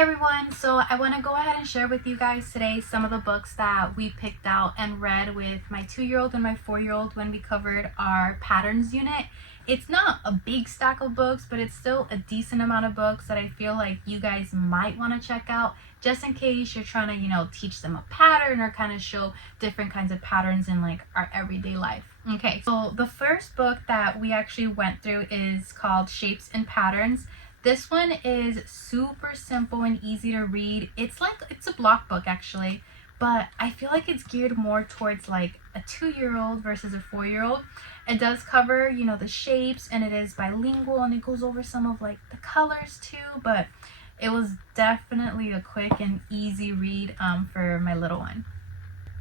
Hey everyone, so I want to go ahead and share with you guys today some of the books that we picked out and read with my 2-year-old and my 4-year-old when we covered our patterns unit. It's not a big stack of books, but it's still a decent amount of books that I feel like you guys might want to check out just in case you're trying to, teach them a pattern or kind of show different kinds of patterns in like our everyday life. Okay, so the first book that we actually went through is called Shapes and Patterns. This one is super simple and easy to read. It's a block book actually, but I feel like it's geared more towards like a 2-year-old versus a 4-year-old. It does cover, the shapes, and it is bilingual, and it goes over some of like the colors too, but it was definitely a quick and easy read for my little one.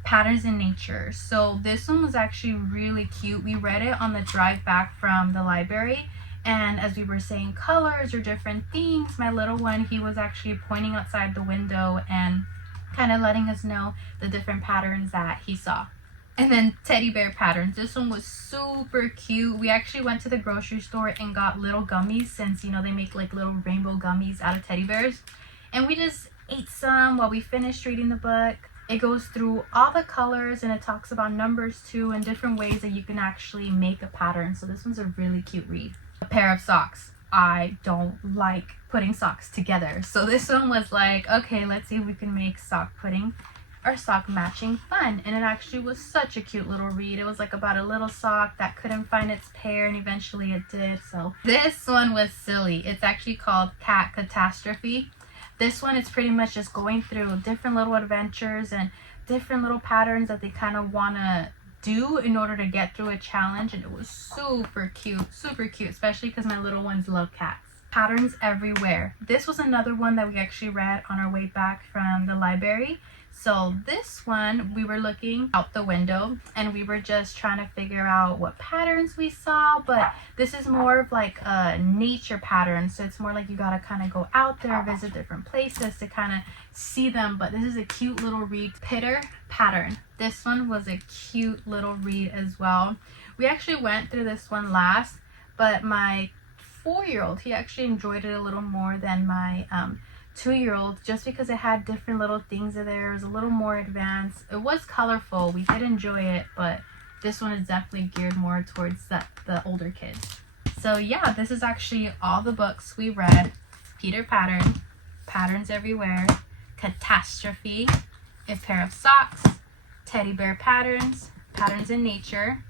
Patterns in Nature. So this one was actually really cute. We read it on the drive back from the library. And as we were saying colors or different things, my little one, he was actually pointing outside the window and kind of letting us know the different patterns that he saw. And then teddy bear patterns. This one was super cute. We actually went to the grocery store and got little gummies since, they make like little rainbow gummies out of teddy bears. And we just ate some while we finished reading the book. It goes through all the colors and it talks about numbers too and different ways that you can actually make a pattern. So this one's a really cute read. A pair of socks. I don't like putting socks together, so this one was like, okay, let's see if we can make sock putting or sock matching fun. And it actually was such a cute little read. It was like about a little sock that couldn't find its pair, and eventually it did. So this one was silly. It's actually called Cat Catastrophe. This one is pretty much just going through different little adventures and different little patterns that they kind of want to do in order to get through a challenge, and it was super cute, especially because my little ones love cats. Patterns Everywhere. This was another one that we actually read on our way back from the library. So this one, we were looking out the window and we were just trying to figure out what patterns we saw, but this is more of like a nature pattern, so it's more like you gotta kind of go out there, visit different places to kind of see them. But this is a cute little read. Pitter Pattern. This one was a cute little read as well. We actually went through this one last, but my 4-year-old, he actually enjoyed it a little more than my 2-year-old, just because it had different little things in there. It was a little more advanced. It was colorful. We did enjoy it, but this one is definitely geared more towards the older kids. So yeah, this is actually all the books we read. Peter Pattern, Patterns Everywhere, Catastrophe, A Pair of Socks, Teddy Bear Patterns, Patterns in Nature,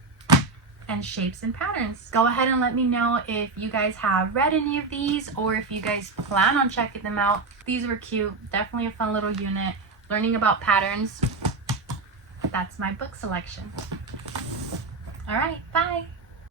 and Shapes and Patterns. Go ahead and let me know if you guys have read any of these or if you guys plan on checking them out. These were cute. Definitely a fun little unit. Learning about patterns. That's my book selection. All right, bye.